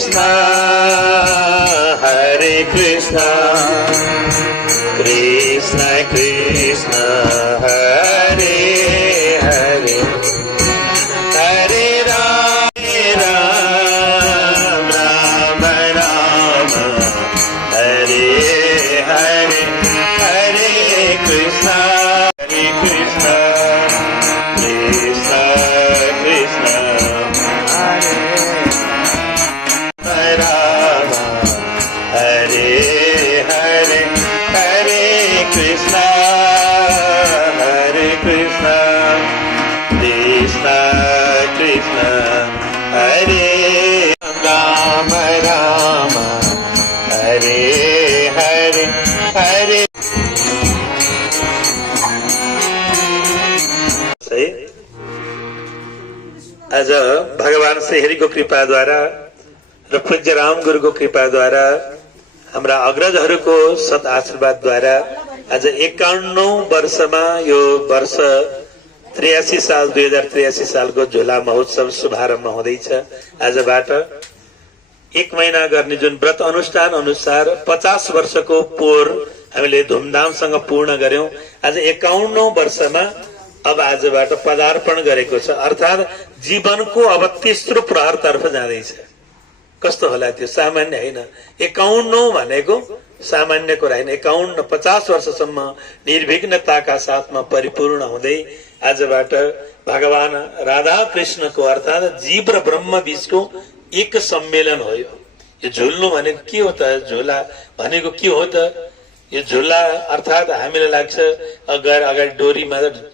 Krishna, Hare Krishna, Krishna Krishna, Hare Hare, Hare Ram, Ram Ram, Hare Hare, Hare Krishna, Hare Krishna, Krishna Krishna, Hare Ram, Hare Hare, Hare Krishna, Hare Krishna, Krishna Krishna, Hare Ram, Ram Hare Hare, Hare. आज भगवान श्रीहरिको कृपाद्वारा र पूज्य राम गुरुको कृपाद्वारा हाम्रा अग्रजहरूको सत आशीर्वादद्वारा आज 51औं वर्षमा यो वर्ष 83 साल 2083 सालको झोला महोत्सव शुभारम्भ हुँदैछ। आजबाट 1 महिना गर्ने जुन व्रत अनुष्ठान अनुसार 50 वर्षको पोर हामीले धुमधामसँग पूर्ण गर्यौं। आज 51औं वर्षमा अब आजबाट पदार्पण गरेको छ, अर्थात् जीवनको अब तेस्रो प्रहरतर्फ जाँदैछ। कस्तो होला त्यो, सामान्य होइन। 51 भनेको सामान्य कुरा होइन। 51 50 वर्षसम्म निर्विघ्नताका साथमा परिपूर्ण हुँदै आजबाट भगवान राधा कृष्णको अर्थात् जीव र ब्रह्म बीचको एक सम्मेलन हो। यो झुल्नु भनेको के हो त? झोला भनेको के हो त? यो झोला अर्थात् हामीलाई लाग्छ अगाडि डोरी मात्र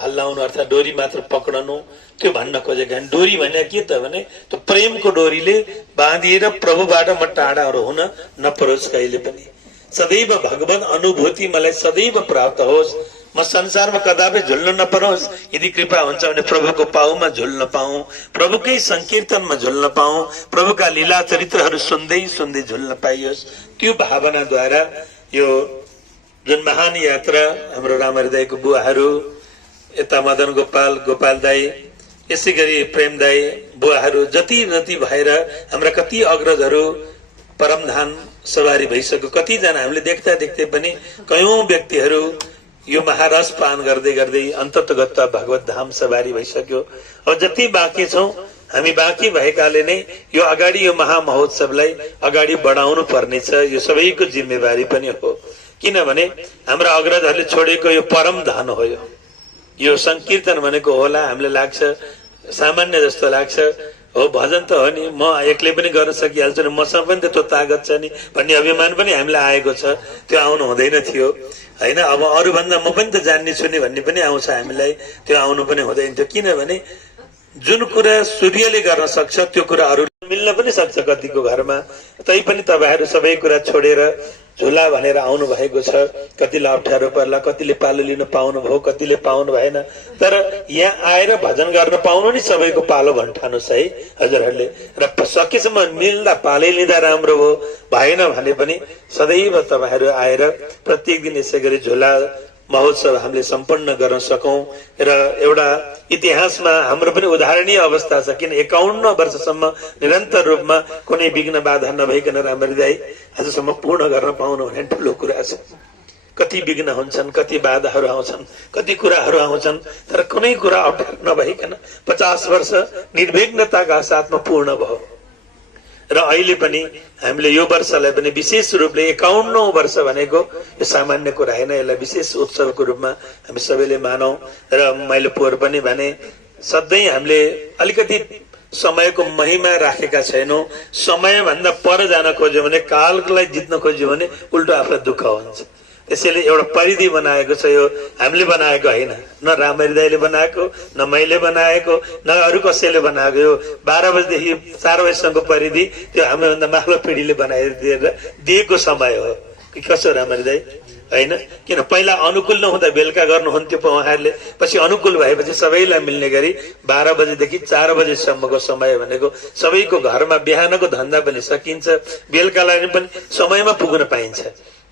हल्लाउनु अर्थात् डोरी मात्र पक्रनु, त्यो भन्न खोजेको होइन। डोरी भने के त भने त्यो प्रेमको डोरीले बाँधिएर प्रभुबाट म टाढाहरू हुन नपरोस् कहिले पनि। सदैव भगवत अनुभूति मलाई सदैव प्राप्त होस्, म संसारमा कदापि झुल्न नपरोस्। यदि कृपा हुन्छ भने प्रभुको पाउमा झुल्न पाऊँ, प्रभुकै संकीर्तनमा झुल्न पाऊँ, प्रभुका लीला चरित्रहरू सुन्दै सुन्दै झुल्न पाइयोस्। त्यो भावनाद्वारा यो जुन महान यात्रा हाम्रो राम हृदयको बुवाहरू, यता मदन गोपाल गोपाल दाई, यसै गरी प्रेम दाई बुवाहरू जति जति भएर हाम्रा कति अग्रजहरू परमधाम सवारी भइसक्यो। कतिजना हामीले देख्दा देख्दै पनि कयौं व्यक्तिहरू यो महारस पान गर्दै गर्दै अन्ततगत भगवत धाम सवारी भइसक्यो। अब जति बाँकी छौं हामी बाँकी भएकाले नै यो अगाडि यो महामहोत्सवलाई अगाडि बढाउनु पर्नेछ। यो सबैको जिम्मेवारी पनि हो, किनभने हाम्रा अग्रजहरूले छोडेको यो परम धन हो। यो संकीर्तन भनेको होला हामीलाई लाग्छ सामान्य जस्तो लाग्छ, हो भजन त हो नि, म एक्लै पनि गर्न सकिहाल्छु नि, मसँग पनि त्यस्तो तागत छ नि भन्ने अभिमान पनि हामीलाई आएको छ। त्यो आउनु हुँदैन थियो हैन। अब अरूभन्दा म पनि त जान्ने छु नि भन्ने पनि आउँछ हामीलाई, त्यो आउनु पनि हुँदैन थियो। किनभने जुन कुरा सूर्यले गर्न सक्छ त्यो कुरा अरू मिल्न पनि सक्छ कतिको घरमा। तैपनि तपाईहरू सबै कुरा छोडेर झोला भनेर आउनु भएको छ। कतिलाई अप्ठ्यारो पर्ला, कतिले पालो लिन पाउनु भयो, कतिले पाउनु भएन। तर यहाँ आएर भजन गर्न पाउनु नि सबैको पालो भन्ठानुस् है हजुरहरूले। र सकेसम्म मिल्दा पालै लिँदा राम्रो हो, भएन भने पनि सदैव तपाईहरू आएर प्रत्येक दिन यसै गरी झोला महोत्सव हामीले सम्पन्न गर्न सकौं। र एउटा इतिहासमा हाम्रो पनि उदाहरणीय अवस्था छ, किन 51 वर्षसम्म निरन्तर रूपमा कुनै विघ्न बाधा नभइकन राम्ररी आजसम्म पूर्ण गर्न पाउनु भने ठुलो कुरा छ। कति विघ्न हुन्छन्, कति बाधाहरू आउँछन्, कति कुराहरू आउँछन्, तर कुनै कुरा अप्ठ्यारो नभइकन 50 वर्ष निर्विघ्नताका साथमा पूर्ण भयो। र अहिले पनि हामीले यो वर्षलाई पनि विशेष रूपले 51औं वर्ष भनेको यो सामान्य कुरा हैन, यसलाई विशेष उत्सवको रूपमा हामी सबैले मानौं। र मैले पोहोर पनि भने सधैं हामीले अलिकति समयको महिमा राखेका छैनौं। समयभन्दा पर जान खोज्यो भने, काललाई जित्न खोज्यो भने उल्टो आफूलाई दुःख हुन्छ। त्यसैले एउटा परिधि बनाएको छ, यो हामीले बनाएको होइन, न रामहृदयले बनाएको, न मैले बनाएको, न अरू कसैले बनाएको। यो 12 बजेदेखि 4 बजेसम्मको परिधि त्यो हामीभन्दा माथिल्लो पिढीले बनाइदिएर दिएको समय हो कि कसो रामहृदय हैन। किन पहिला अनुकूल नहुँदा बेलुका गर्नुहुन्थ्यो उहाँहरूले, पछि अनुकूल भएपछि सबैलाई मिल्ने गरी 12 बजेदेखि 4 बजेसम्मको समय भनेको सबैको घरमा बिहानको धन्दा पनि सकिन्छ, बेलुकालाई पनि समयमा पुग्न पाइन्छ।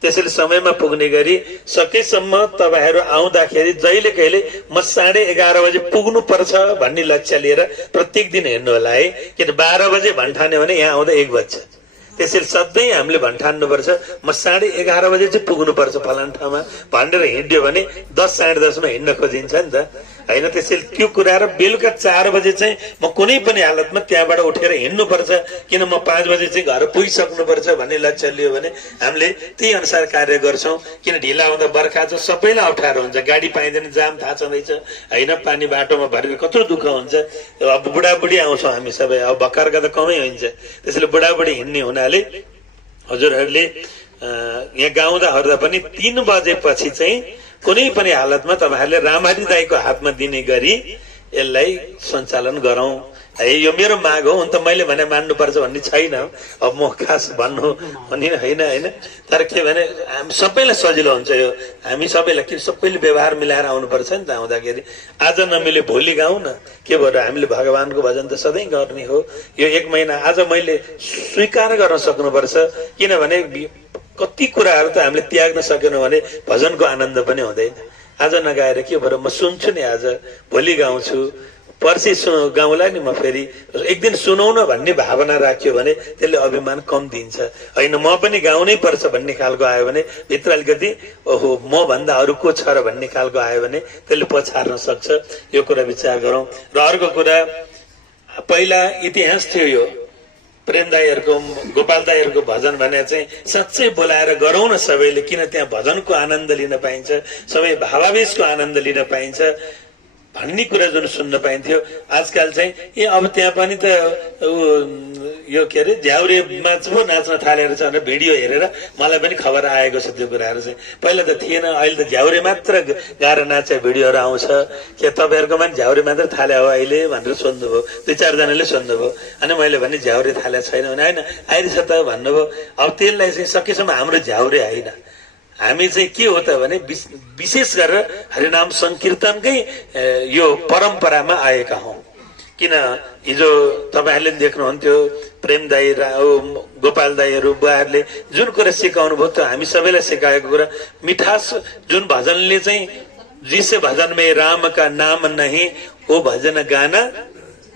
त्यसैले समयमा पुग्ने गरी सकेसम्म तपाईहरू आउँदाखेरि जहिले कहिले म 11:30 बजे पुग्नु पर्छ भन्ने लक्ष्य लिएर प्रत्येक दिन हेर्नु होला है। किन 12 बजे भन्ठान्यो भने यहाँ आउँदा 1 बज्छ। त्यसैले सधैँ हामीले भन्ठान्नुपर्छ म 11:30 बजे चाहिँ पुग्नुपर्छ फलान ठाउँमा भनेर हिँड्यो भने 10 साढे 10 मा हिँड्न खोजिन्छ नि त हैन। त्यसैले त्यो कुरा र बेलुका 4 बजे चाहिँ म कुनै पनि हालतमा त्यहाँबाट उठेर हिँड्नुपर्छ किन म 5 बजे चाहिँ घर पुगिसक्नुपर्छ भन्ने लक्ष्य लियो भने हामीले त्यही अनुसार कार्य गर्छौं। किन ढिला आउँदा बर्खा चाहिँ सबैलाई अप्ठ्यारो हुन्छ, गाडी पाइँदैन, जाम थाहा छँदैछ हैन, पानी बाटोमा भरेर कत्रो दुःख हुन्छ। अब बुढाबुढी आउँछौं हामी सबै, अब भर्खरका त कमै हुन्छ। त्यसैले बुढाबुढी हिँड्ने हुनाले हजुरहरूले यहाँ गाउँदा हर्दा पनि 3 बजेपछि चाहिँ कुनै पनि हालतमा तपाईहरुले रामहरि दाइको हातमा दिने गरी यसलाई सञ्चालन गरौं है। यो मेरो माग हो, हुन त मैले भने मान्नुपर्छ भन्ने छैन। अब म खास भन्नु भन्ने हैन तर के भने हामी सबैलाई सजिलो हुन्छ यो, हामी सबैलाई कि सबैले व्यवहार मिलाएर आउनुपर्छ नि त। आउँदाखेरि आज नमिले भोलि गाउँ न, के भएर हामीले भगवानको भजन त सधैँ गर्ने हो। यो 1 महिना आज मैले स्वीकार गर्न सक्नुपर्छ, किनभने कति कुराहरू त हामीले त्याग्न सकेनौं भने भजनको आनन्द पनि हुँदैन। आज नगाएर के भएर म सुन्छु नि, आज भोलि गाउँछु, पर्सि गाउँला नि म फेरि, एक दिन सुनाउन भन्ने भावना राख्यो भने त्यसले अभिमान कम दिन्छ हैन। म पनि गाउनै पर्छ भन्ने खालको आयो भने भित्र अलिकति ओहो म भन्दा अरु को छ र भन्ने खालको आयो भने त्यसले पछार्न सक्छ। यो कुरा विचार गरौं। र अर्को कुरा, पहिला इतिहास थियो यो प्रेम दाइहरुको, गोपाल दाइहरुको भजन भने चाहिँ साँच्चै बोलाएर गरौं न सबैले, किन त्यहाँ भजनको आनन्द लिन पाइन्छ, सबै भावावेशको आनन्द लिन पाइन्छ भन्ने कुरा जुन सुन्न पाइन्थ्यो। आजकल चाहिँ अब त्यहाँ पनि त यो के अरे झ्याउरेमा पो नाच्न थालेर छ भनेर भिडियो हेरेर मलाई पनि खबर आएको छ। त्यो कुराहरू चाहिँ पहिला त थिएन, अहिले त झ्याउरे मात्र गाएर नाचे भिडियोहरू आउँछ। के तपाईहरुकोमा पनि झ्याउरे मात्र थाले हो अहिले भनेर सोध्नुभयो, 2-4 जनाले सोध्नुभयो। अनि मैले भने झ्याउरे थाले छैन भने हैन आइरहेछ त भन्नुभयो। अब त्यसलाई चाहिँ सकेसम्म हाम्रो झ्याउरे हैन, हामी चाहिँ के हो त भने विशेष गरेर हरिनाम संकीर्तनकै यो परम्परामा आएका हौं। किन हिजो तपाईहरुले देख्नुहुन्थ्यो प्रेम दाइ गोपाल दाइहरु बुवाहरुले जुन कुरा सिकाउनु भयो त हामी सबैलाई सिकाएको कुरा, मिठास जुन भजनले चाहिँ जिस भजन में राम का नाम नहीं वो भजन गाना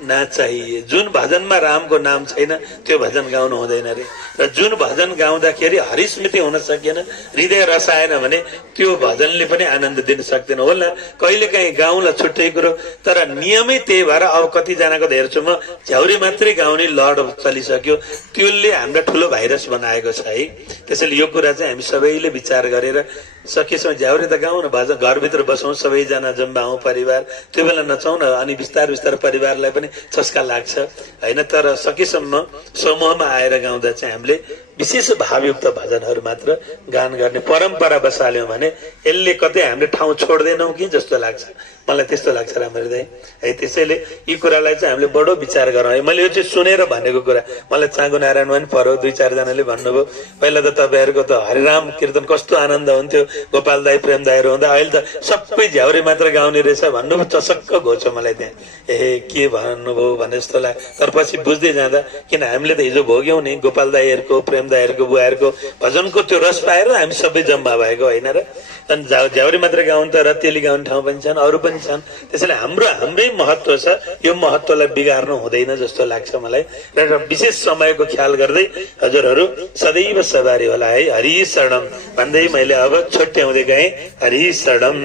ना चाहिए। जुन भजनमा रामको नाम छैन त्यो भजन गाउनु हुँदैन रे। र जुन भजन गाउँदाखेरि हरिस्मृति हुन सकेन, हृदय रसाएन भने त्यो भजनले पनि आनन्द दिन सक्दैन होला। कहिलेकाहीँ गाउँला छुट्टै कुरो, तर नियमै त्यही भएर अब कति जनाको त हेर्छु म झ्याउरी मात्रै गाउने लड चलिसक्यो। त्यसले हामीलाई ठुलो भाइरस बनाएको छ है। त्यसैले यो कुरा चाहिँ हामी सबैले विचार गरेर सकेसम्म झ्याउरे त गाउँ न, भजन घरभित्र बसौं सबैजना जम्बाऔं परिवार, त्यो बेला नचाउँ न। अनि बिस्तार बिस्तार परिवारलाई पनि चस्का लाग्छ हैन। तर सकेसम्म समूहमा आएर गाउँदा चाहिँ हामीले विशेष भावयुक्त भजनहरू मात्र गान गर्ने परम्परा बसाल्यौं भने यसले कतै हामीले ठाउँ छोड्दैनौं कि जस्तो लाग्छ, मलाई त्यस्तो लाग्छ रामहरि दाइ है। त्यसैले यी कुरालाई चाहिँ हामीले बडो विचार गरौँ है। मैले यो चाहिँ सुनेर भनेको कुरा, मलाई चाँगो नारायण पनि पर्यो, 2-4 जनाले भन्नुभयो पहिला त तपाईहरुको त हरिनाम कीर्तन कस्तो आनन्द हुन्थ्यो गोपाल दाइ प्रेम दाइहरु हुँदा, अहिले त सबै झ्याउरे मात्र गाउने रहेछ भन्नुभयो। चसक्क घोच्यो मलाई त्यहाँ, ए के भन्नुभयो भने जस्तो लाग्यो। तर पछि बुझ्दै जाँदा, किन हामीले त हिजो भोग्यौं नि गोपाल दाइहरुको प्रेम दाइहरुको बुवाहरुको भजनको त्यो रस पाएर हामी सबै जम्मा भएको हैन र। अनि झ्याउरे मात्र गाउँ त रतेली गाउने ठाउँ पनि छन्, अरू पनि छन्। त्यसैले हाम्रै महत्व छ, यो महत्वलाई बिगार्नु हुँदैन जस्तो लाग्छ मलाई। र विशेष समयको ख्याल गर्दै हजुरहरू सदैव सवारी होला है। हरि शरणम भन्दै मैले अब छुट्याउँदै गएँ। हरि शरणम।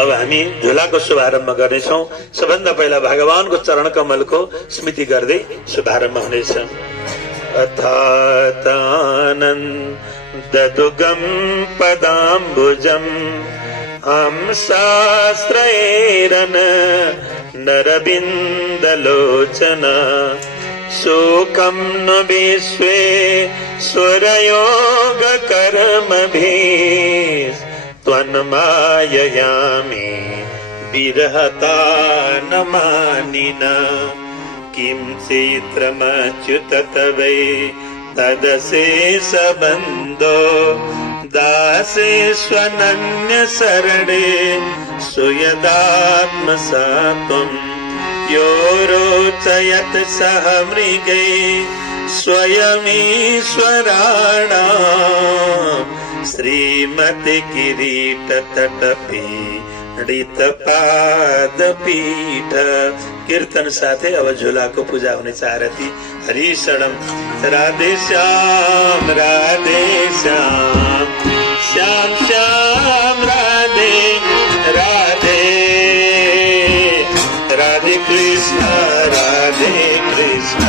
अब हामी झुलाको शुभारम्भ गर्नेछौँ। सबभन्दा पहिला भगवानको चरण कमलको स्मृति गर्दै शुभारम्भ हुनेछ। अथातानन्ददुगं पदाम्बुजं हंसाश्रयेरन नरविन्दलोचना शोकं न विश्वे स्वरयोगकर्मभिः त्वन्माययामि विरहता न मानिना किं चित्रमच्युत तवै तदशेषबन्धो दासे स्वनन्य शरणे सुयदात्मसात्वं यो रोचयत् सह मृगै स्वयमीश्वराणां श्रीमती किरीट तटपीडित पादपीठ। कीर्तन साथै अब झुलाको पूजा हुनेछ। आरती हरिशरणम। राधे श्याम राधे श्याम श्याम श्याम राधे राधे राधे कृष्ण कृष्ण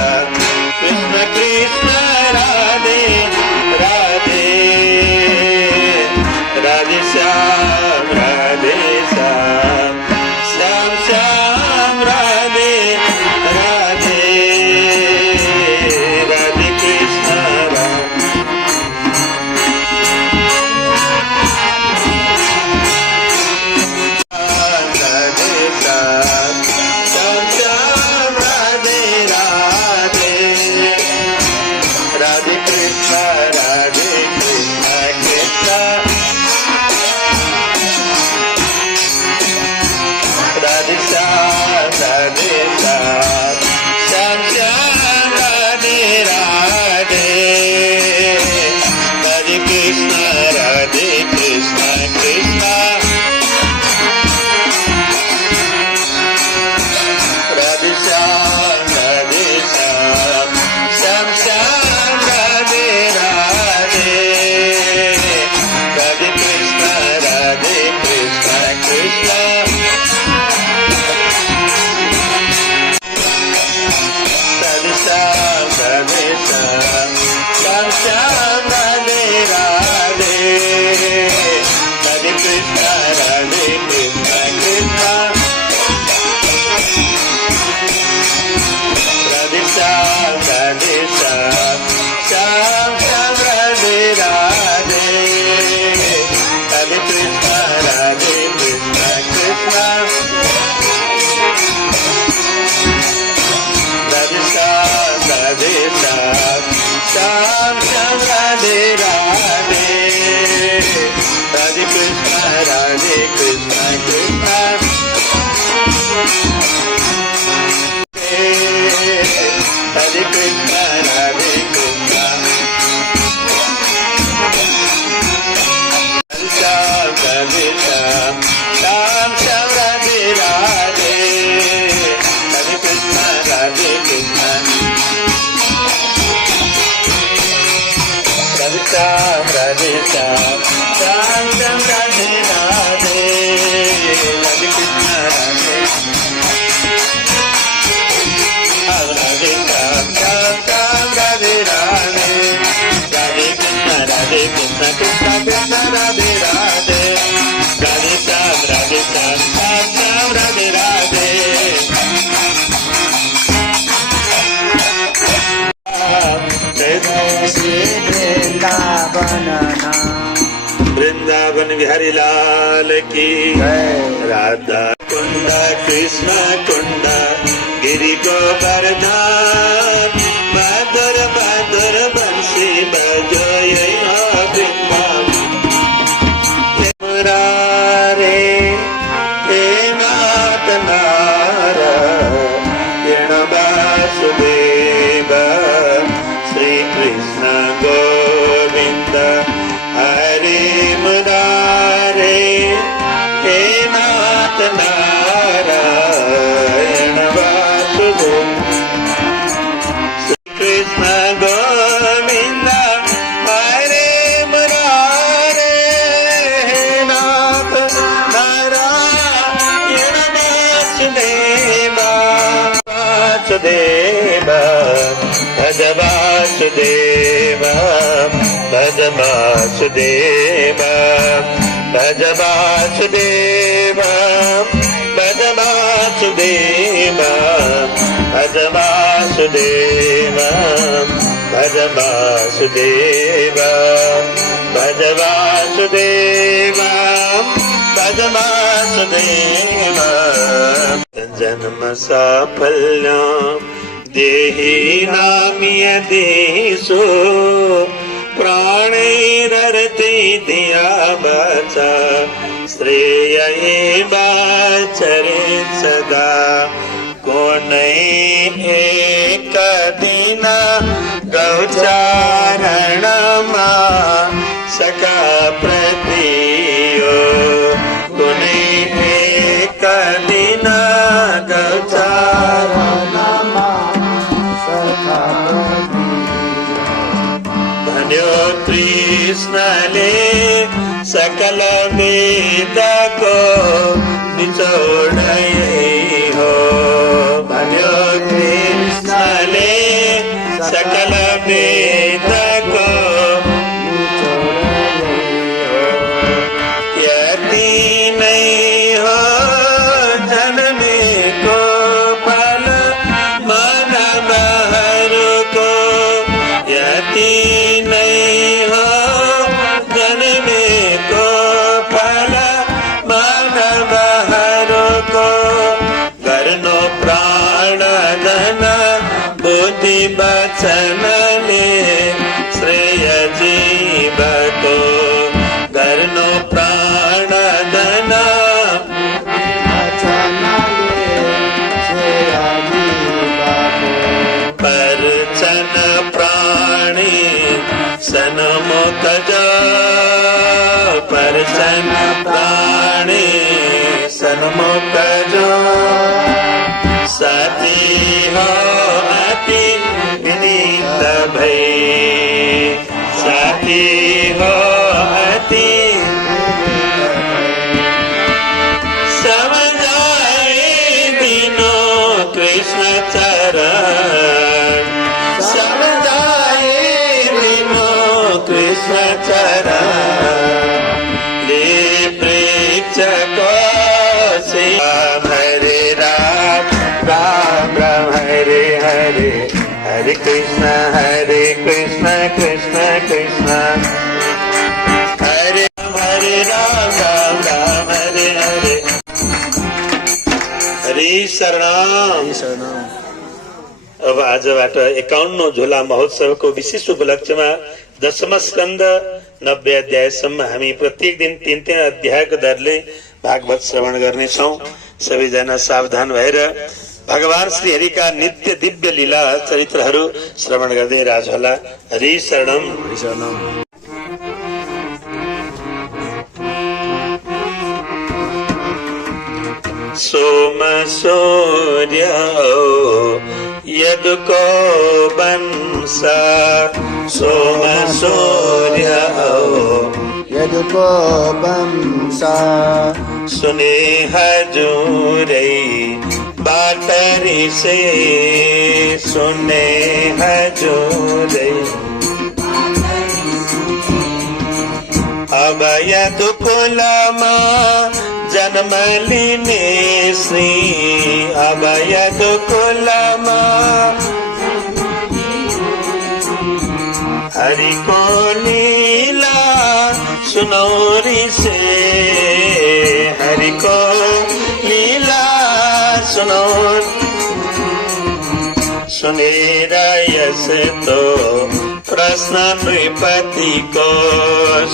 कृष्ण कृष्ण राधे राधे राधे श्याम श्याम श्याम श्याम राधे राधे राधे कृष्ण वृंदावन बिहारी लाल की राधा कुंड कृष्ण कुंड गिरी गोवर्धन मधुर मधुर बंसी बजोय मुरारे हे नाथ नारायण वासुदेव श्री कृष्ण गोविंद हरे मुरारे हे नाथ नारायण वासुदेव श्री कृष्ण गोविंद हरे मुरारे हे नाथ नारायण वासुदेव वासुदेव भज वासुदेव भज वासुदेव भज वासुदेव भज वासुदेव भज वासुदेव भज वासुदेव भज वासुदेव भज वासुदेव जन्म साफल्यं देहि नाम्य देशो प्राणैरर्थे धिया वाचा श्रेयैवाचरे सदा कोनै एक दिन गौचारणमा सका प्रतियो कुनै एक दिन गौचारणमा सका भन्यो कृष्णले सकल वेदको निचोडै हो भन्यो कृष्णले सकल वेदको यति नै हो जन्मेको फल मानवहरूको यति नै हो जन्मेको फल मानवहरूको गर्नु प्राणधन बुद्धि वचनले श्रेय जीवको गर्नु प्राणधन परचन प्राणी सन्मुख जो परचन प्राणी सन्मुख जो साथी हो अति विनीत भई साथी हो अति समझाए दिनो कृष्ण चरण समझाए दिनो कृष्ण चरण ले वृक्ष को से हरे राम राम राम हरे हरे हरे कृष्ण कृष्ण कृष्ण हरे राम राम राम हरे हरे हरे शरणम। अब आजबाट 51औं झोला महोत्सवको विशेष उपलक्ष्यमा 10मा स्कन्द 90 अध्यायसम्म हामी प्रत्येक दिन 3 अध्यायको दरले भागवत श्रवण गर्नेछौं। सबैजना सावधान भएर भगवान श्री हरिका नित्य दिव्य लीला चरित्रहरू श्रवण गर्दै राजहोला। हरि शरणम। सोम सूर्य यदुको वंश सोम सूर्य यदुको वंश सुने हजुरै बाटरी से सुने हजुरै अब यदुकुलमा जन्म लिने श्री अब यदुकुलमा हरि को लीला सुनौरी से हरि को लीला सुनो सुनेर यस तो प्रश्न नृपति को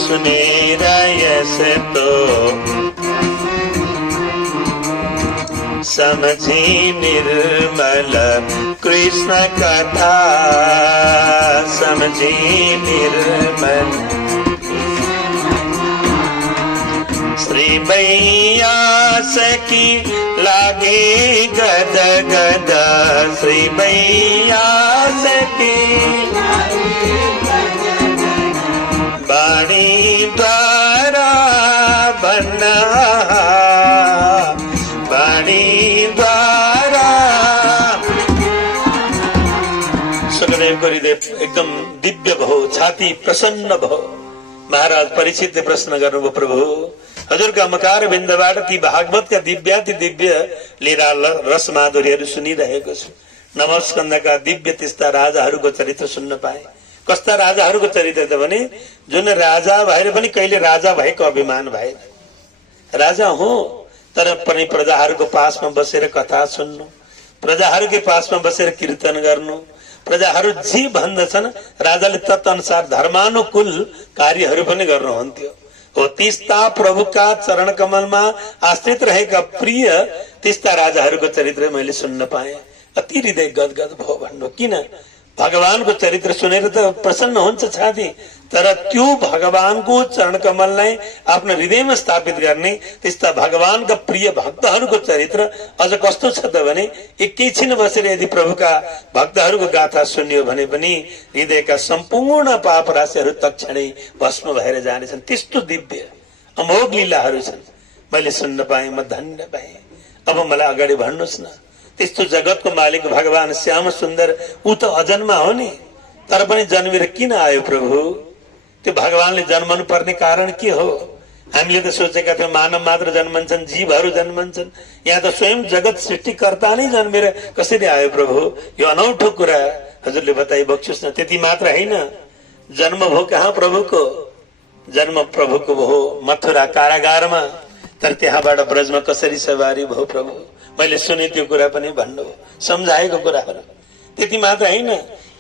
सुनेर यस तो समझी निर्मल कृष्ण कथा समझी निर्मल श्री बैयास की लागे गद गद श्री बैयास की वाणी द्वारा बन्ना वाणी द्वारा सुखदेव को हृदय एकदम दिव्य भयो, छाती प्रसन्न भयो। महाराज परीक्षितले प्रश्न गर्नुभयो, प्रभु हजुरका मकार बिन्दबाट ती भागवतका दिव्याति दिव्य लीला रस माधुर्यहरू सुनिरहेको छु। नवस्कन्धका दिव्य त्यस्ता राजाहरूको चरित्र सुन्न पाए। कस्ता राजाहरूको चरित्र त भने जुन राजा भएर पनि कहिले राजा भएको अभिमान भएन। राजा हो तर पनि प्रजाहरूको पासमा बसेर कथा सुन्नु, प्रजाहरूकै पासमा बसेर कीर्तन गर्नु, प्रजाहरू जे भन्दछन् राजाले तत्अनुसार धर्मानुकूल कार्यहरू पनि गर्नुहुन्थ्यो। हो तीस्ता प्रभुका चरण कमलमा आश्रित रहेका प्रिय तीस्ता राजाहरूको चरित्र मैले सुन्न पाएँ। अति हृदय गदगद भयो। भन्नु किन? भगवानको चरित्र सुनेर त प्रसन्न हुन्छ छाती, तर त्यो भगवानको चरण कमललाई आफ्नो हृदयमा स्थापित गर्ने त्यस्ता भगवानका प्रिय भक्तहरूको चरित्र अझ कस्तो छ त भने एकैछिन बसेर यदि प्रभुका भक्तहरूको गाथा सुन्यो भने पनि हृदयका सम्पूर्ण पाप राशिहरू तत्क्षणै भस्म भएर जानेछन्। त्यस्तो दिव्य अमोघ लीलाहरू छन्। मैले सुन्न पाएँ, म धन्य पाएँ। अब मलाई अगाडि भन्नुहोस् न, त्यस्तो जगतको मालिक भगवान श्याम सुन्दर ऊ त अजन्मा हो नि, तर पनि जन्मेर किन आयो प्रभु? त्यो भगवानले जन्मनु पर्ने कारण के हो? हामीले त सोचेका थियौँ मानव मात्र जन्मन्छन्, जीवहरू जन्मन्छन्, यहाँ त स्वयं जगत सृष्टिकर्ता नै जन्मेर कसरी आयो प्रभु? यो अनौठो कुरा हजुरले बताइबक्सोस् न। त्यति मात्र होइन, जन्म भयो कहाँ प्रभुको? जन्म प्रभुको भयो मथुरा कारागारमा, तर त्यहाँबाट ब्रजमा कसरी सवारी भयो प्रभु? मैले सुने त्यो कुरा पनि भन्नु, सम्झाएको कुराहरू। त्यति मात्र होइन,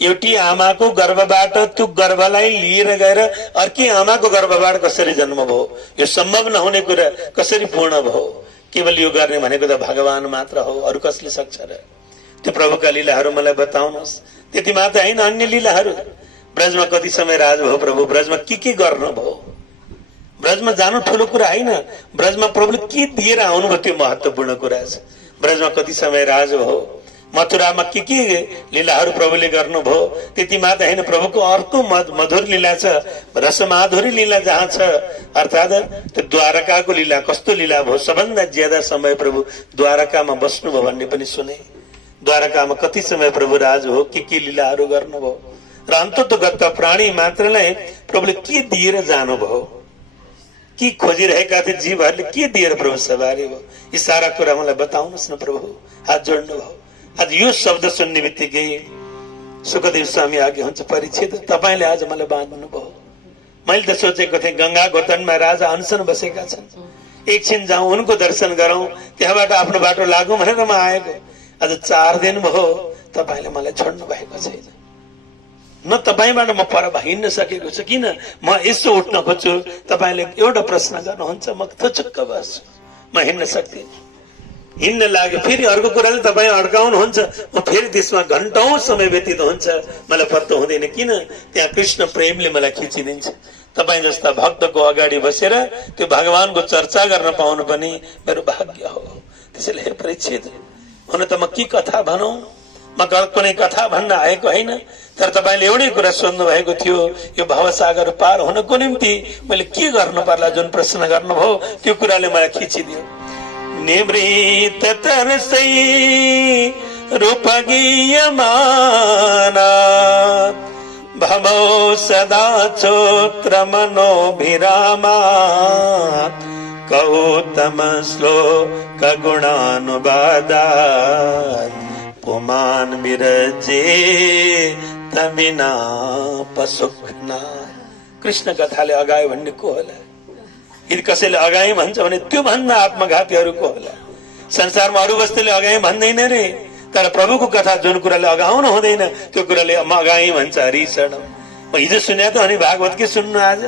एउटी आमाको गर्भबाट त्यो गर्भलाई लिएर गएर अर्की आमाको गर्भबाट कसरी जन्म भयो? यो सम्भव नहुने कुरा कसरी पूर्ण भयो? केवल यो गर्ने भनेको त भगवान मात्र हो, अरू कसले सक्छ र? त्यो प्रभुका लीलाहरू मलाई बताउनुहोस्। त्यति मात्र होइन, अन्य लीलाहरू। ब्रजमा कति समय राज भयो प्रभु? ब्रजमा के गर्नु भयो? ब्रजमा जानु ठुलो कुरा होइन, ब्रजमा प्रभुले के दिएर आउनुभयो त्यो महत्वपूर्ण कुरा छ। ब्रजमा कति समय राज भयो, मथुरामा के लीलाहरू प्रभुले गर्नुभयो। त्यति मात्र होइन, प्रभुको अर्को मधुर लीला छ, रसमाधुरी लीला जहाँ छ, अर्थात् त्यो द्वारकाको लीला। कस्तो लीला भयो? सबभन्दा ज्यादा समय प्रभु द्वारकामा बस्नुभयो भन्ने पनि सुने। द्वारकामा कति समय प्रभु राज हो, के लीलाहरू गर्नुभयो, र अन्ततोगत प्राणी मात्रलाई प्रभुले के दिएर जानुभयो, के खोजिरहेका थिए जीवहरूले, के दिएर प्रभु सवारी भयो? यी सारा कुरा मलाई बताउनुहोस् न प्रभु। हात जोड्नु भयो। आज यो शब्द सुन्ने बित्तिकै सुखदेव स्वामी आगे हुन्छ, परीक्षित तपाईँले आज मलाई बाँध्नु भयो। मैले त सोचेको थिएँ गंगा गोतनमा राजा अनसन बसेका छन्, एकछिन जाउँ उनको दर्शन गरौँ, त्यहाँबाट आफ्नो बाटो लागौँ भनेर म आएको। आज 4 दिन भयो तपाईँले मलाई छोड्नु भएको छैन। न तपाईँबाट म पर हिँड्न सकेको छु। किन? म यसो उठ्न खोज्छु, तपाईँले एउटा प्रश्न गर्नुहुन्छ, म थचुक्क बस्छु, म हिँड्न सक्दिनँ। हिँड्न लाग्यो, फेरि अर्को कुराले तपाईँ अड्काउनुहुन्छ, म फेरि त्यसमा घन्टौं समय व्यतीत हुन्छ, मलाई पत्तो हुँदैन। किन? त्यहाँ कृष्ण प्रेमले मलाई खिचिदिन्छ। तपाईँ जस्ता भक्तको अगाडि बसेर त्यो भगवानको चर्चा गर्न पाउनु पनि मेरो भाग्य हो। त्यसैले हे परीक्षित, हुन त म के कथा भनौँ? म कुनै कथा भन्न आएको होइन, तर तपाईँले एउटै कुरा सोध्नु भएको थियो, यो भवसागर पार हुनको निम्ति मैले के गर्नु पर्ला? जुन प्रश्न गर्नुभयो त्यो कुराले मलाई खिचिदियो। निवृत्त तरसै रूप गीयमाना भवो सदा चोत्र मनोभिरामा कौतम श्लोक गुणानुवादा पुमान विरजे तमिना पसुखना। कृष्ण कथाले अगायो भन्ने को होला? यदि कसैले अगाएँ भन्छ भने त्यो भन्दा आत्मघातीहरूको होला। संसारमा अरू वस्तुले अगाएँ भन्दैन रे, तर प्रभुको कथा जुन कुराले अगाउनु हुँदैन त्यो कुराले अगाएँ भन्छ। हरिशरणम। म हिजो सुने त अनि भागवत के सुन्नु? आज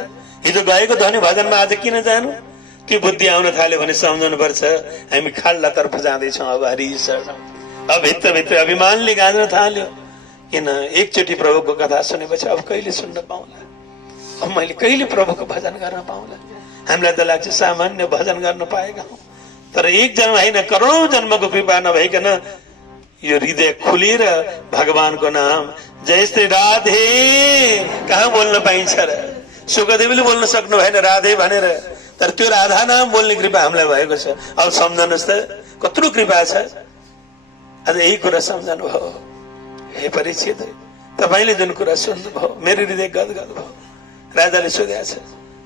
हिजो गएको त अनि भजनमा आज किन जानु? त्यो बुद्धि आउन थाल्यो भने सम्झाउनु पर्छ हामी खाल्लातर्फ जाँदैछौँ। अब हरिशरणम। अब भित्रभित्र अभिमानले गाँच्न थाल्यो। किन? एकचोटि प्रभुको कथा सुनेपछि अब कहिले सुन्न पाउला? अब मैले कहिले प्रभुको भजन गर्न पाउला? हामीलाई त लाग्छ सामान्य भजन गर्न पाएका हौँ, तर एक जन्म होइन करोडौं जन्मको कृपा नभइकन यो हृदय खुलेर भगवानको नाम जय श्री राधे कहाँ बोल्न पाइन्छ र? सुखदेवले बोल्न सक्नु भएन राधे भनेर, तर त्यो राधा नाम बोल्ने कृपा हामीलाई भएको छ। अब सम्झनुहोस् त कत्रो कृपा छ। आज यही कुरा सम्झनु भयो। हे परीक्षित, तपाईँले जुन कुरा सुन्नुभयो मेरो हृदय गदगद भयो। राजाले सोधेको छ,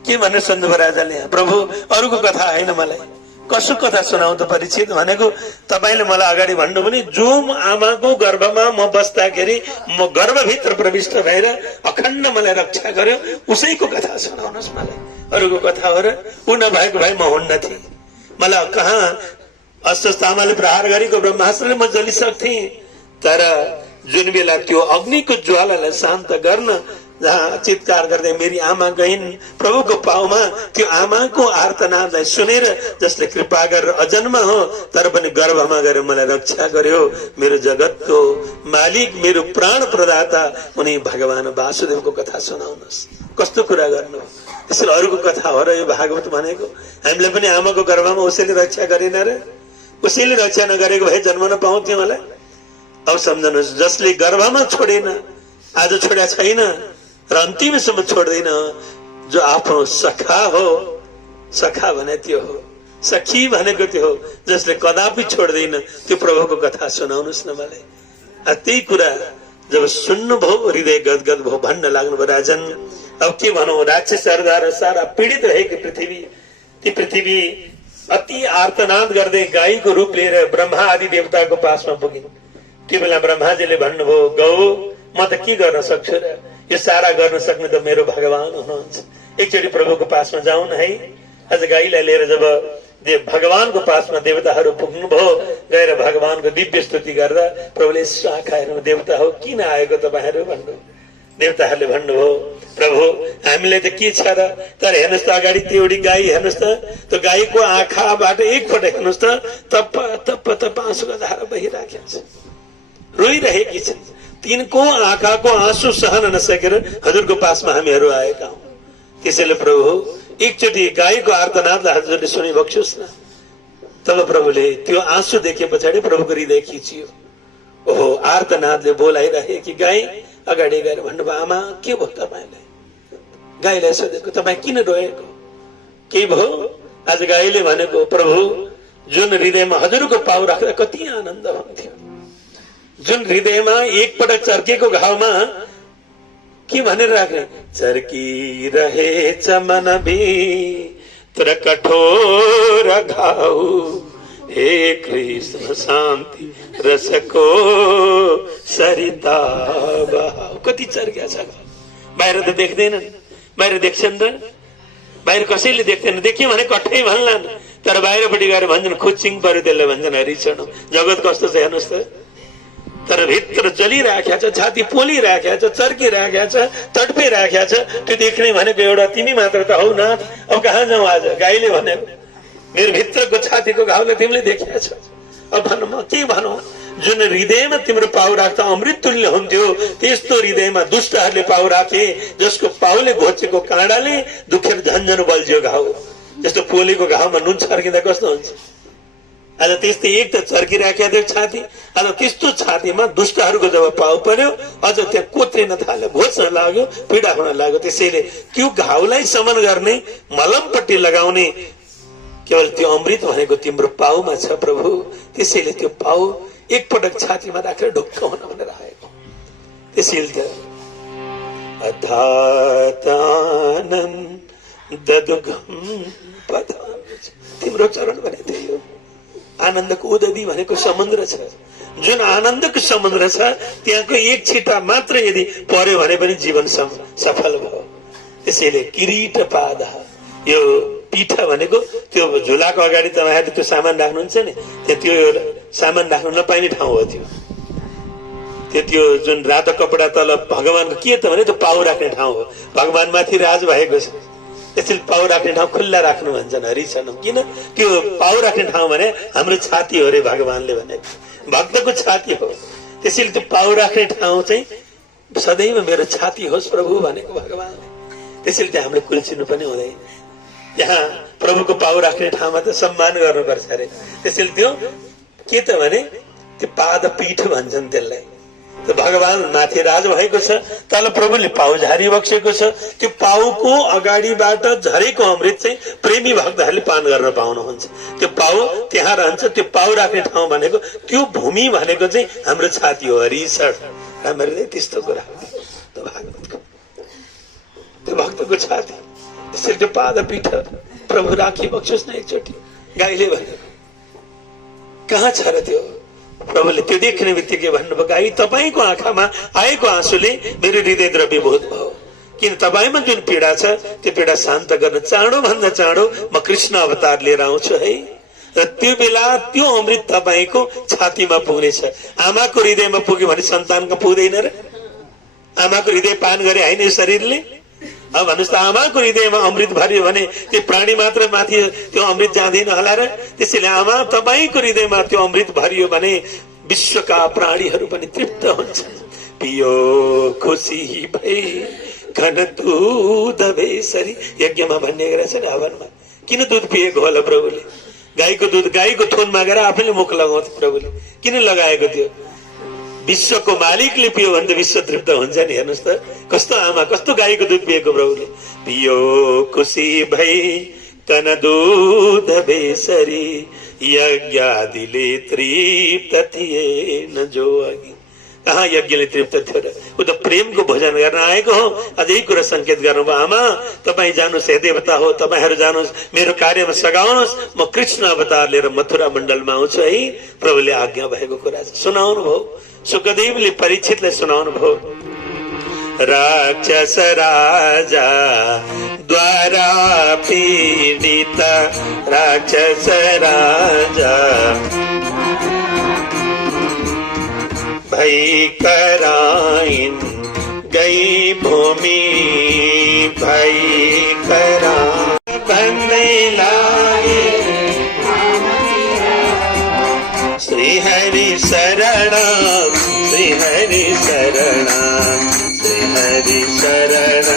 के भनेर सुन्नुभयो राजाले? प्रभु अरूको कथा होइन, मलाई कसो कथा सुनाउ त परीक्षित भनेको? तपाईँले मलाई अगाडि भन्नु पनि जो आमाको गर्भमा म बस्दाखेरि म गर्भभित्र प्रविष्ट भएर अखण्ड मलाई रक्षा गर्यो उसैको कथा सुनाउनुहोस् मलाई। अरूको कथा हो र? ऊ नभएको भए म हुन्न थिएँ। मलाई कहाँ अस्वस्थ आमाले प्रहार गरेको ब्रह्मास्त्रले म जलिसक्थेँ, तर जुन बेला त्यो अग्निको ज्वालालाई शान्त गर्न जहाँ चित्कार गर्दै मेरी आमा गइन् प्रभुको पाउमा, त्यो आमाको आर्तनादलाई सुनेर जसले कृपा गरेर अजन्म हो तर पनि गर्भमा गएर मलाई रक्षा गर्यो, मेरो जगतको मालिक, मेरो प्राण प्रदाता उनी भगवान वासुदेवको कथा सुनाउनुहोस्। कस्तो कुरा गर्नु, त्यसैले अरूको कथा हो र यो भागवत भनेको। हामीले पनि आमाको गर्भमा उसैले रक्षा गरेन र? उसैले रक्षा नगरेको भए जन्म नपाउँथ्यौँ होला। अब सम्झनुहोस्, जसले गर्भमा छोडेन, आज छोड्या छैन र अन्तिमसम्म छोड्दैन, जो आफ्नो सखा हो, सखा भने त्यो हो, सखी भनेको त्यो हो, जसले कदापि छोड्दैन, त्यो प्रभुको कथा सुनाउनुहोस् न मलाई। त्यही कुरा जब सुन्नुभयो हृदय गदगद भयो, भन्न लाग्नुभयो राजन अब के भनौं, राक्षसहरूद्वारा सारा पीडित रहेको पृथ्वी, ती पृथ्वी अति आर्तनाद गर्दै गाईको रूप लिएर ब्रह्मा आदि देवताको पासमा पुगिन्। त्यो बेला ब्रह्माजीले भन्नुभयो, गौ म त के गर्न सक्छु र, यो सारा गर्न सक्ने त मेरो भगवान हुनुहुन्छ, एकचोटि प्रभुको पासमा जाउँ न है। आज गाईलाई लिएर जब भगवानको पासमा देवताहरू पुग्नुभयो, गएर भगवानको दिव्य स्तुति गर्दा प्रभुले यसो आँखा हेर्नु, देवता हो किन आएको तपाईँहरू भन्नु। देवताहरूले भन्नुभयो, प्रभु हामीले त के छ र, तर हेर्नुहोस् त अगाडि त्यो एउटी गाई हेर्नुहोस् त, त्यो गाईको आँखाबाट एकपल्ट हेर्नुहोस् त, तप्प तप्प तप्प आँसुको धारा बहिराखेको छ, रोइरहेकी छन्। तिनको आँखाको आँसु सहन नसकेर हजुरको पासमा हामीहरू आएका हौं। त्यसैले प्रभु एकचोटि गाईको आर्तनादलाई हजुरले सुनिबक्सोस् न। तब प्रभुले त्यो आँसु देखे पछाडि प्रभुको हृदय खिचियो। ओहो, आर्तनादले बोलाइरहे कि गाई अगाडि गएर भन्नुभयो, आमा के भयो तपाईँलाई? गाईलाई सोधेको, तपाईँ किन रोएको? के भयो? आज गाईले भनेको, प्रभु जुन हृदयमा हजुरको पाउ राख्दा कति आनन्द हुन्थ्यो, जुन हृदयमा एकपटक चर्केको घाउमा के भनेर राख्ने, चर्की रहेछ मन भित्र कठोर घाउ, हे कृष्ण शान्ति रसको सरिता बहाउ। कति चर्किया छ, बाहिर त देख्दैनन्, बाहिर देख्छन् र? बाहिर कसैले देख्दैन, देख्यो भने कठै भन्लान्, तर बाहिरपट्टि गएर भन्छन् खुच्चिङ पर्यो, त्यसले भन्छन् हरिचरण। जगत कस्तो छ हेर्नुहोस् त, तर भित्र जलिराखेको छ, छाती पोलिराखेको छ, चर्किराखेको छ, तडपिराखेको छ। त्यो देख्ने भनेको एउटा तिमी मात्र त हौ न। अब कहाँ जाउँ आज? गाईले भनेको मेरो भित्रको छातीको घाउले तिमीले देखेको छ, अब भनौँ म के भनौँ? जुन हृदयमा तिम्रो पाउ राख्दा अमृत तुल्य हुन्थ्यो, त्यस्तो हृदयमा दुष्टहरूले पाउ राखे, जसको पाउले घोचेको काँडाले दुखेर झन्झन बल्झ्यो घाउ। जस्तो पोलेको घाउमा नुन छर्किँदा कस्तो हुन्छ? आज त्यस्तै एक त चर्किराखेको थियो छाती, आज त्यस्तो छातीमा दुष्टहरूको जब पाउ पर्यो, अझ त्यहाँ कोत्रिन थाल्यो, घोच्न लाग्यो, पीडा हुन लाग्यो। त्यसैले त्यो घाउलाई समन गर्ने, मलमपट्टि लगाउने केवल त्यो अमृत भनेको तिम्रो पाउमा छ प्रभु। त्यसैले त्यो पाउ एकपटक छातीमा राखेर ढुक्क हुन भनेर आएको। त्यसैले त तिम्रो चरण भने त्यही हो। आनन्दको उदधि भनेको समुद्र छ, जुन आनन्दको समुद्र छ त्यहाँको एक छिटा मात्र यदि पर्यो भने पनि जीवन सफल भयो। त्यसैले किरीट पाद, यो पीठ भनेको त्यो झुलाको अगाडि तपाईँहरूले त्यो सामान राख्नुहुन्छ नि, त्यो सामान राख्नु नपाइने ठाउँ हो। त्यो जुन रातो कपडा तल भगवानको के त भने त्यो पाउ राख्ने ठाउँ हो। भगवान माथि राज भएको छ, त्यसैले पाउ राख्ने ठाउँ खुल्ला राख्नु भन्छन् हरिचरण। किन? त्यो पाउ राख्ने ठाउँ भने हाम्रो छाती हो रे, भगवानले भनेको भक्तको छाती हो। त्यसैले त्यो पाउ राख्ने ठाउँ चाहिँ सदैव मेरो छाती होस् प्रभु भनेको भगवानले। त्यसैले त्यहाँ हामीले कुल्चिनु पनि हुँदैन। यहाँ प्रभुको पाउ राख्ने ठाउँमा त सम्मान गर्नुपर्छ अरे। त्यसैले त्यो के त भने त्यो पाद पीठ भन्छन् त्यसलाई। त्यो भगवान माथि राज भएको छ, तल प्रभुले पाउ झारी बक्सेको छ। त्यो पाउको अगाडिबाट झरेको अमृत चाहिँ प्रेमी भक्तहरूले पान गर्न पाउनुहुन्छ। त्यो पाउ त्यहाँ रहन्छ। त्यो पाउ राख्ने ठाउँ भनेको त्यो भूमि भनेको चाहिँ हाम्रो छाती हो। हरिशरण हामीले त्यस्तो कुरा त्यो भागवतको, त्यो भक्तको छाती। त्यसैले त्यो पाद पीठ प्रभु राखी बक्सोस् न एकचोटि। गाईले भनेको कहाँ छ र त्यो? प्रभुले त्यो देख्ने बित्तिकै भन्नुभयो, गाई तपाईँको आँखामा आएको आँसुले मेरो हृदय द्रवीभूत भयो। किन? तपाईँमा जुन पीडा छ त्यो पीडा शान्त गर्न चाँडो भन्दा चाँडो म कृष्ण अवतार लिएर आउँछु है। र त्यो बेला त्यो अमृत तपाईँको छातीमा पुग्नेछ। आमाको हृदयमा पुग्यो भने सन्तानको पुग्दैन र? आमाको हृदय पान गरे होइन यो शरीरले। अब भन्नुहोस् त, आमाको हृदयमा अमृत भरियो भने त्यो प्राणी मात्र माथि त्यो अमृत जाँदैन होला र? त्यसैले आमा तपाईको हृदयमा त्यो अमृत भरियो भने विश्वका प्राणीहरू पनि तृप्त हुन्छन्। पियो खुसी भई घन दूध बेसरी, यज्ञमा भन्ने गरेछ नि हवनमा। किन दुध पिएको होला प्रभुले? गाईको दुध गाईको थुनमा गएर आफैले मुख लगाउँथ्यो प्रभुले। किन लगाएको थियो? विश्वको मालिकले पियो भने त विश्व तृप्त हुन्छ नि। हेर्नुहोस् त, कस्तो आमा, कस्तो गाईको दुध पिएको प्रभुले। पियो खुसी भई कन दूध बेसरी, यज्ञादिले तृप्त थिए न जो अघि। कहाँ यज्ञले तृप्त थियो र? ऊ त प्रेमको भोजन गर्न आएको हो। अझै कुरा संकेत गर्नुभयो, आमा तपाईँ जानुहोस्, हे देवता हो, तपाईँहरू जानुहोस्, मेरो कार्यमा सघाउनुहोस्, म कृष्ण अवतार लिएर मथुरा मण्डलमा आउँछु है। प्रभुले आज्ञा भएको कुरा सुनाउनु भयो। सुखदेवले परीक्षितलाई सुनाउनु भयो। राक्षस राजा द्वारा पीडित, राक्षस राजा भई कराइन गई भूमि, भई करा भन्दै लागे श्री हरि शरण, श्री हरि शरण, श्री हरि शरण।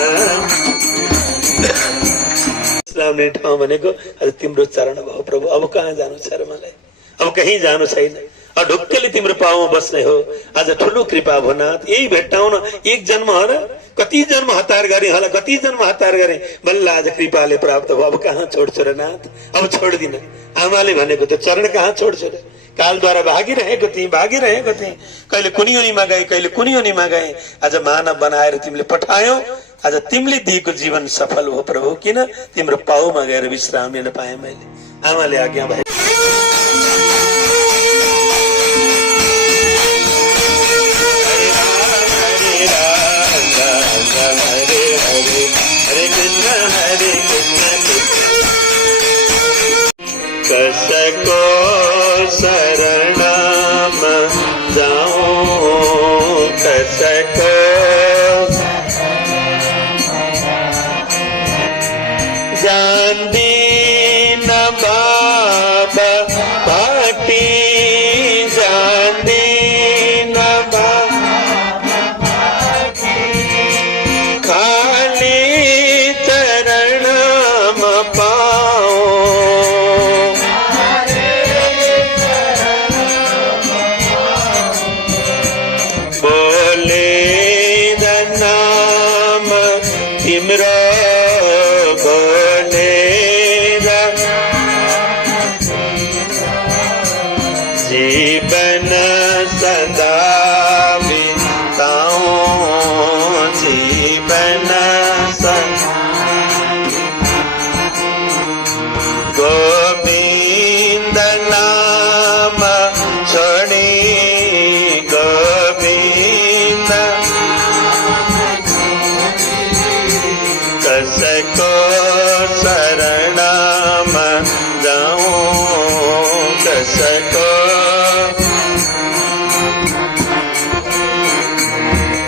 इस्लामले ठाउँ भनेको आज तिम्रो चरण भयो प्रभु। अब कहाँ जानु छ र मलाई? अब कहीँ जानु छैन। ढुक्कले तिम्रो पाउमा बस्ने हो। आज ठुलो कृपा भो नाथ, यही भेट्टाउन। एक जन्म हो र? कति जन्म हतार गरे होला, कति जन्म हतार गरे, बल्ल आज कृपाले प्राप्त भयो। अब कहाँ छोड्छु र नाथ? अब छोड्दिन। आमाले भनेको त चरण कहाँ छोड्छु र? कालद्वारा भागिरहेको थिएँ, भागिरहेको थिएँ। कहिले कुनै योनिमा गए, कहिले कुनै योनिमा गए। आज मानव बनाएर तिमीले पठायौ। आज तिमीले दिएको जीवन सफल हो प्रभु। किन? तिम्रो पाउमा गएर विश्राम लिन पाएँ मैले। आमाले आज्ञा भए। कसको शरणम जाऊं, कसको जानी न बाबा पाटी, जानी न बाबा खाली चरणम पाओ, बोले नाम तिम्रो, बोले जीवन सदा बिताऊं, जीवन सदा गोविंद नाम छोड़ी, गोविंद कसको शरणम जाऊं, कसको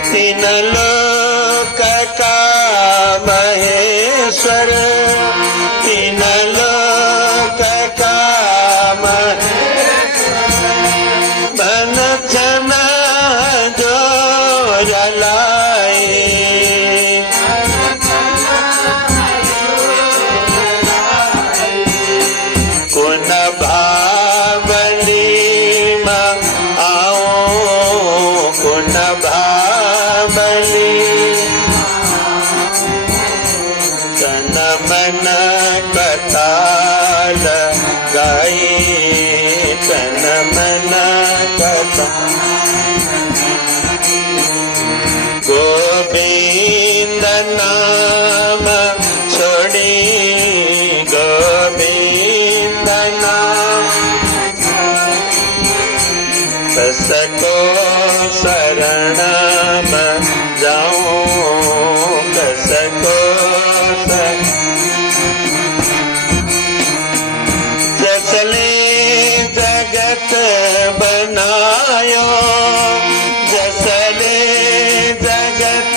तीन लोक का महेश्वर, तीन लोक का मन जन जो जलाए, कुन भावली में आओ, कुन भावली तन मन कताल गाई, तन मन कथा गोविंद नाम छोड़ी, गोविंद नाम कसको शरणम जाऊं, कसको जसले जगत बनायो, जसले जगत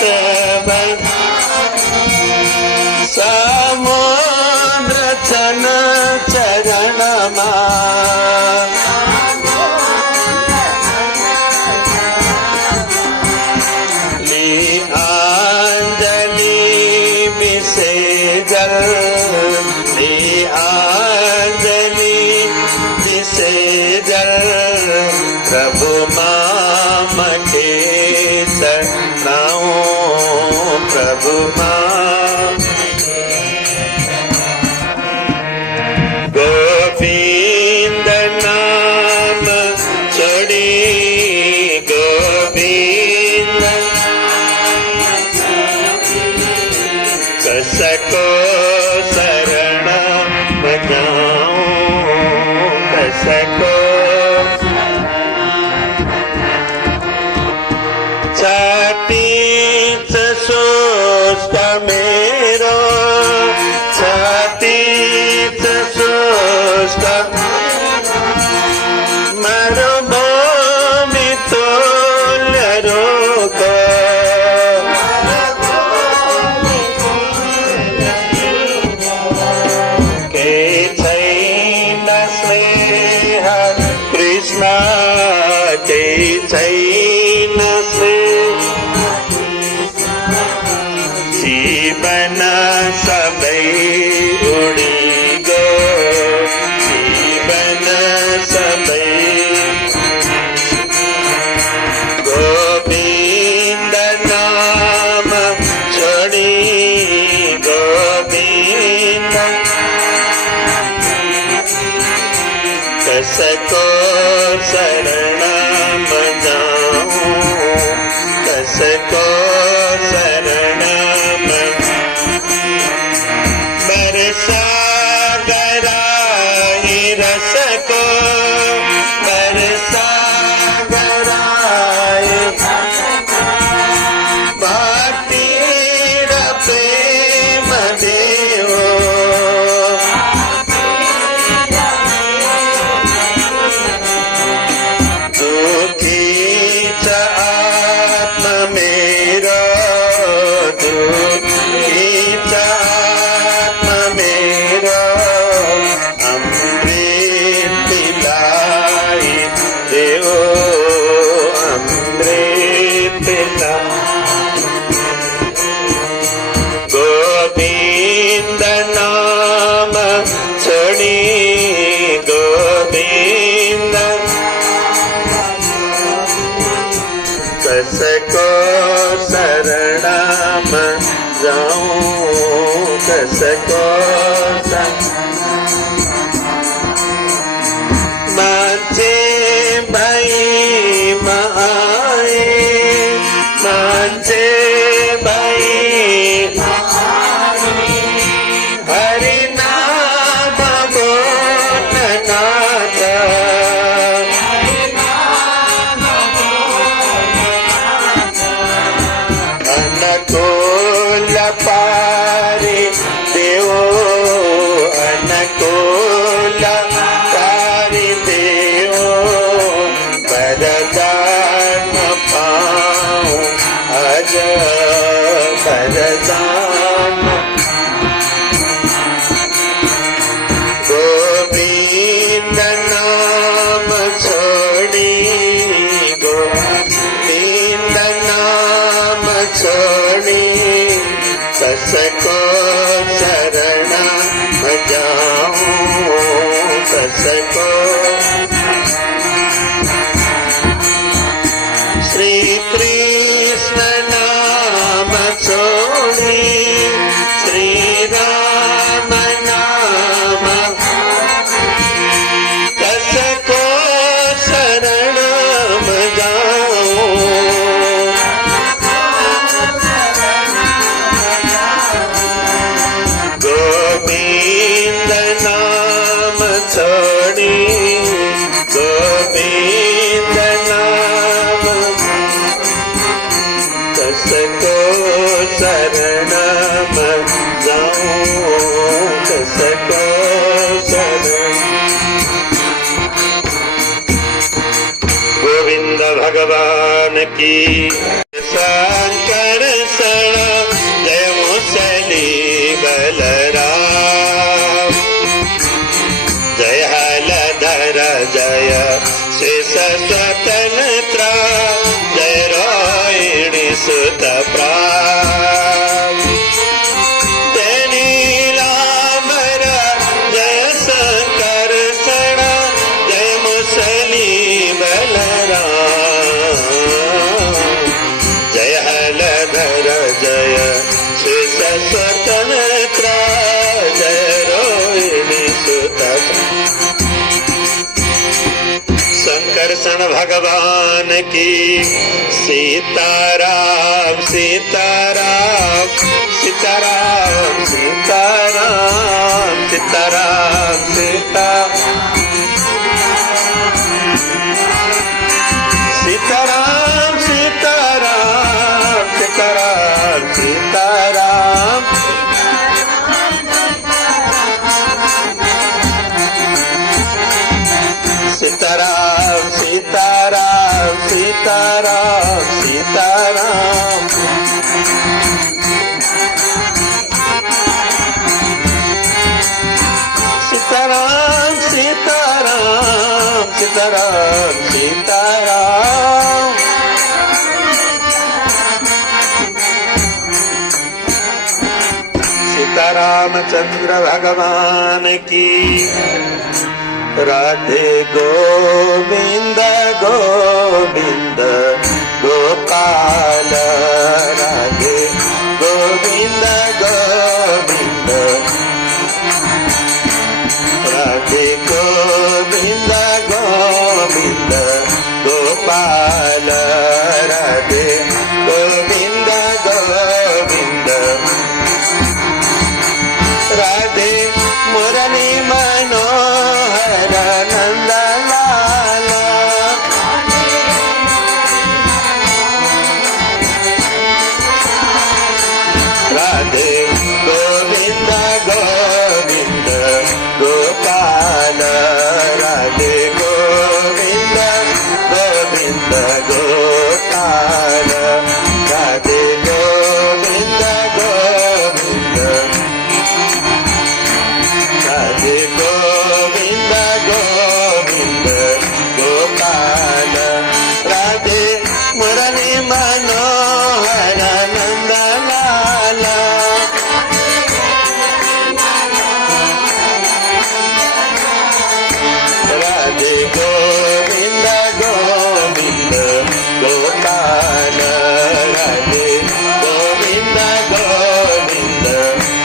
कसको छातीच सोष्ट मेरो छातीच सोष्ट मरुभूमि तुल्य रोग केही छैन स्नेह कृष्ण केही छैन जीवन सबै उडी गयो जीवन सबै गोविन्द नाम छोडी गोविन्द कसको शरणमा जाऊँ कसको शरणमा बरसा गराई रसको बरसा गराई भक्ति र प्रेम देवो दुखी च आत्मा मेरो दुखी च आत्मा मेरो अमृत पिलाई देवो अमृत पिलाई गोविन्द नाम छोडी गोविन्द कसको शरणमा जाऊँ कसको मान्छे भैमा आए मान्छे भई हरि नाम बोल्न नाथ अनुकूल पारी देवो अनुकूल पारी देवो वरदान पाऊँ अज वरदान गोविन्द नाम छोडी गोविन्द नाम छोडी कसको शरणमा जाऊँ कसको श्री कृष्ण नाम छोडी श्री राम नाम कसको शरणमा जाऊँ गोविन्द नाम छोडी गोविन्द नाम कसको शरणमा जाऊँ कसको शरण गोविन्द भगवान की शंकर शरण जय मुसली बलराम जय हलधर जय शेष स्वतंत्र जय रोहिणी सुत प्राण जय नीलांबर जय शंकर शरण जय मुसली बलराम जय हलधर जय शेष स्वतंत्र जय रोहिणी सुत शंकरषण भगवान की सीताराम सीताराम सीताराम सीताराम सीताराम सीता सीताराम सीताराम सीताराम सीताराम सीताराम सीताराम सीताराम सीताराम सीतारामचंद्र भगवान की राधे गोविंद गोविंद गोपाल राधे गोविंद गोविंद राधे गोविंद गोविंद गोपाल राधे गोविंद गोविंद राधे मुरली मनोहर नंदलाल राधे गोविंद गोविंद गोपाल राधे गोविंद गोविंद गोपाल राधे गोविंद गोविंद राधे गोविंद गोविंद गोपाल राधे मुरली मनोहर नंदलाल राधे गोविंद गोविंद गोपाल राधे गोविंद गोविंद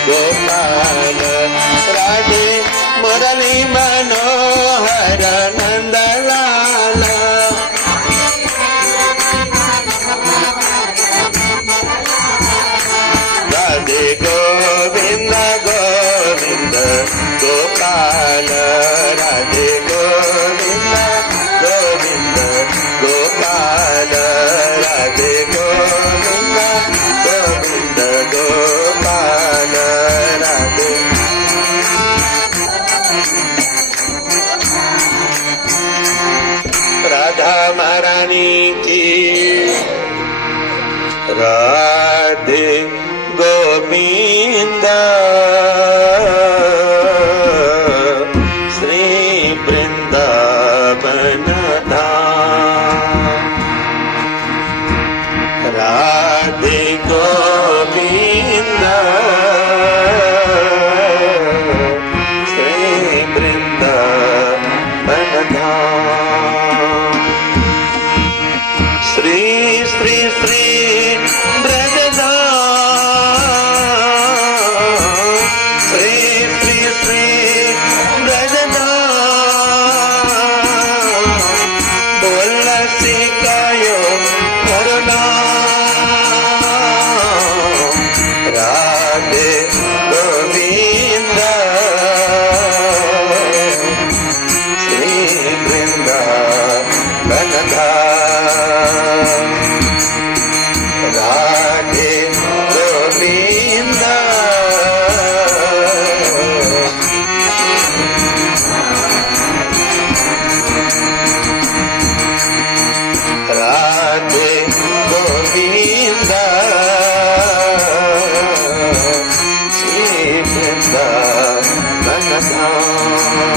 गोपाल राधे मुरली मनोहर नंदलाल राधे गोविंद गोविंद गोपाल राधे गोविंद गोविंद गोपाल राधे गोविंद गोविंद गोपाल राधे राधा महारानी की राधे गोविंद श्री वृंदावन धाम राधे गोविंद श्री वृंदावन धाम श्री श्री श्री ब्रजधाम श्री श्री श्री ब्रजधाम बोल सिकायो करुणा राधे गोविंद श्री वृंदावन धाम राधे गोविंद राधे गोविंद श्री वृंदावन धाम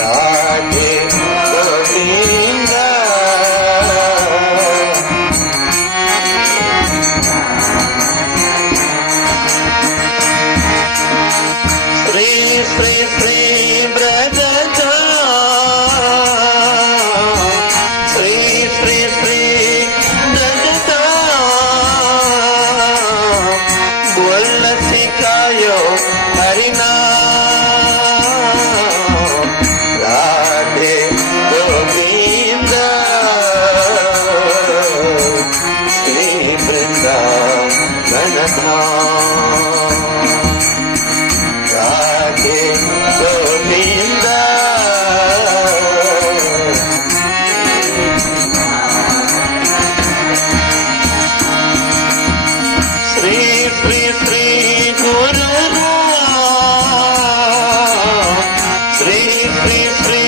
राधे गोविंद श्री श्री श्री ब्रजधाम श्री श्री श्री ब्रजधाम बोल सिकायो हरिनाम राधे गोविंद श्री वृंदावन धाम राधे गोविंद श्री श्री श्री गुरु राम श्री श्री श्री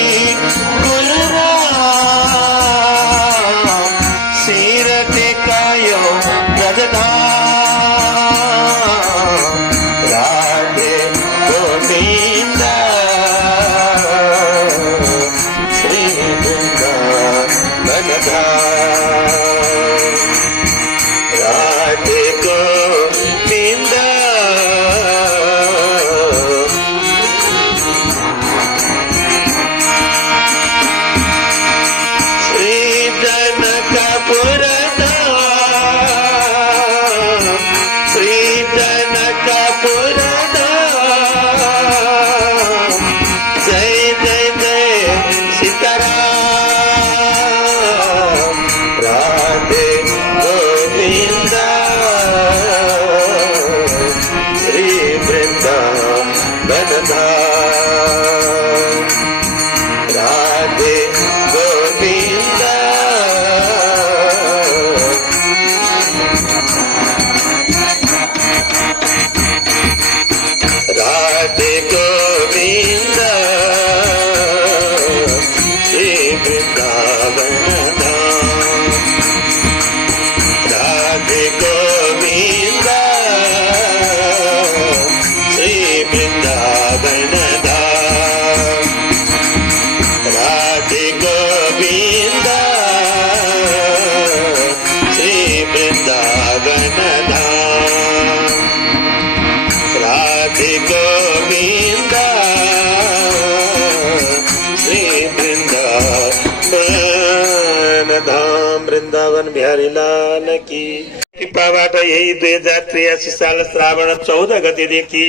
बिहारी लाल की कृपाबाट यही 2083 साल श्रावण 14 गतेदेखि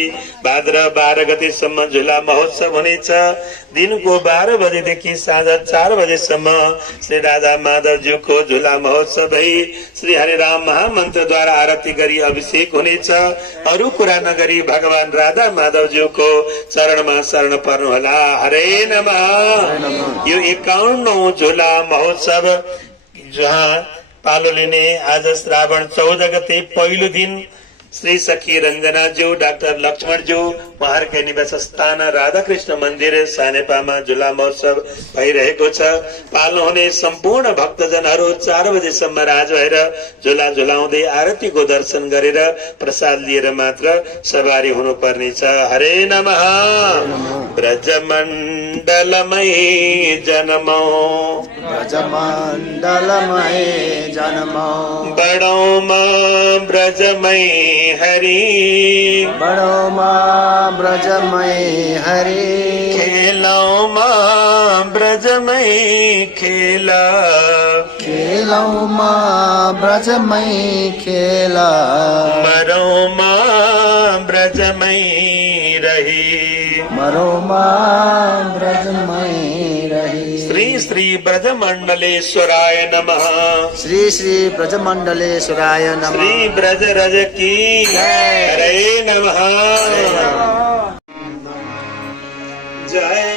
भाद्र 12 गतेसम्म झुला महोत्सव हुनेछ। दिनको 12 बजेदेखि साँझ 4 बजेसम्म श्री राधा माधवज्यूको झुला महोत्सव भई श्री हरिराम महामन्त्रद्वारा आरती गरी अभिषेक हुनेछ। अरू कुरा नगरी भगवान राधा माधवज्यूको चरणमा शरण पर्नुहोला। हरे नमः। यो 51औं झुला महोत्सव जहाँ पालो लिने आज श्रावण 14 गते पहिलो दिन श्री सखी रञ्जनाज्यू डाक्टर लक्ष्मणज्यू उहाँहरूकै निवास स्थान राधाकृष्ण मन्दिर सानेपामा झुला महोत्सव भइरहेको छ। पाल्नु हुने सम्पूर्ण भक्तजनहरू 4 बजेसम्म राज भएर झुला झुलाउँदै आरतीको दर्शन गरेर प्रसाद लिएर मात्र सवारी हुनुपर्नेछ। हरे नमः। ब्रजमण्डलमै जन्मौ बडौमा ब्रजमै हरि बडौमा ब्रजमै हरि खेलौमा ब्रजमै खेला खेलौमा ब्रजमै खेला मरौमा ब्रजमै रही मरौमा ब्रजमै रही। श्री श्री ब्रजमण्डलेश्वराय नमः। श्री श्री ब्रजमण्डलेश्वराय नमः। श्री ब्रजरज की हरे नमः। जय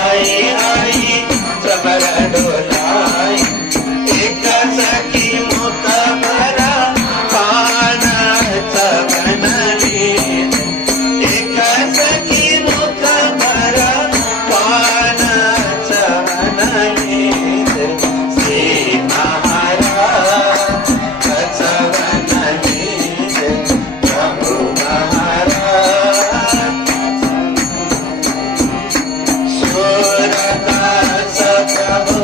आई आई चमर डोलाई एक सखी मुख भरा पानाचा बनली एक सखी मुख भरा पानाचा बनली श्री महाराज बनली प्रभु महाराज सुरदास प्रभु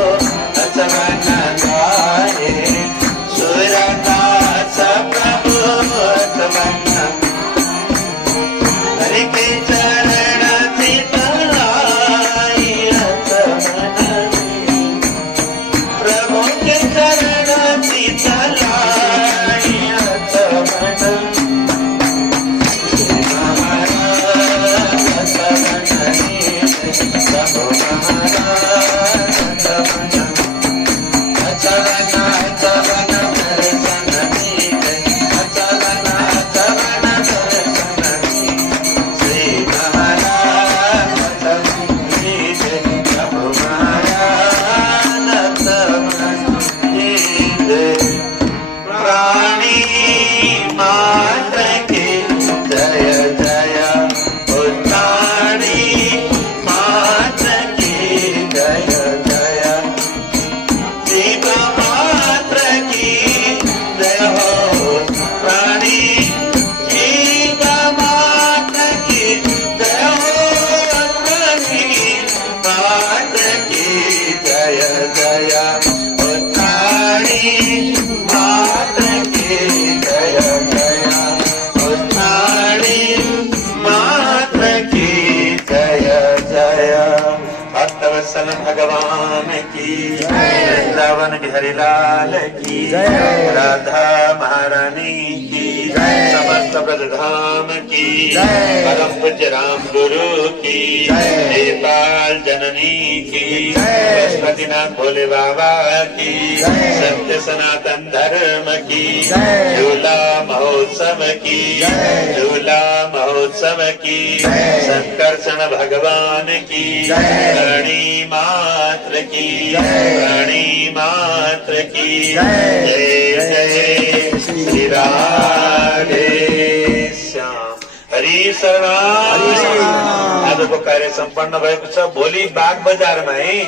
अचवन गाए सुरदास प्रभु अचवन हरि के चरण चितलाई अचवन प्रभु के चरण चितलाई अचवन महाराज प्रभु महाराज अचवन अचवन दर्शन दीजे अचवन अचवन दर्शन दीजे श्री महाराज अचवन दीजे प्रभु महाराज अचवन दीजे प्राणी मात्र के जय जय प्राणी मात्र के जय जय जीव मात्र की जय हो प्राणी जीव मात्र की जय हो प्राणी मात्र की जय जय प्राणी मात्र की जय जय प्राणी मात्र की जय जय भक्तवत्सल भगवान की वृंदावन बिहारी लाल की राधा महारानी की समस्त ब्रजधाम की परम पूज्य राम गुरु की नेपाल जननी की पशुपतिनाथ भोले बाबा की सत्य सनातन धर्म की झूला महोत्सव की झूला महोत्सव की संकर्षण भगवान की रानी मात्र की रानी मात्र की जय जय श्री राधे श्याम हरि शरण। आजको कार्य सम्पन्न भएको छ। भोलि बाग बजारमा है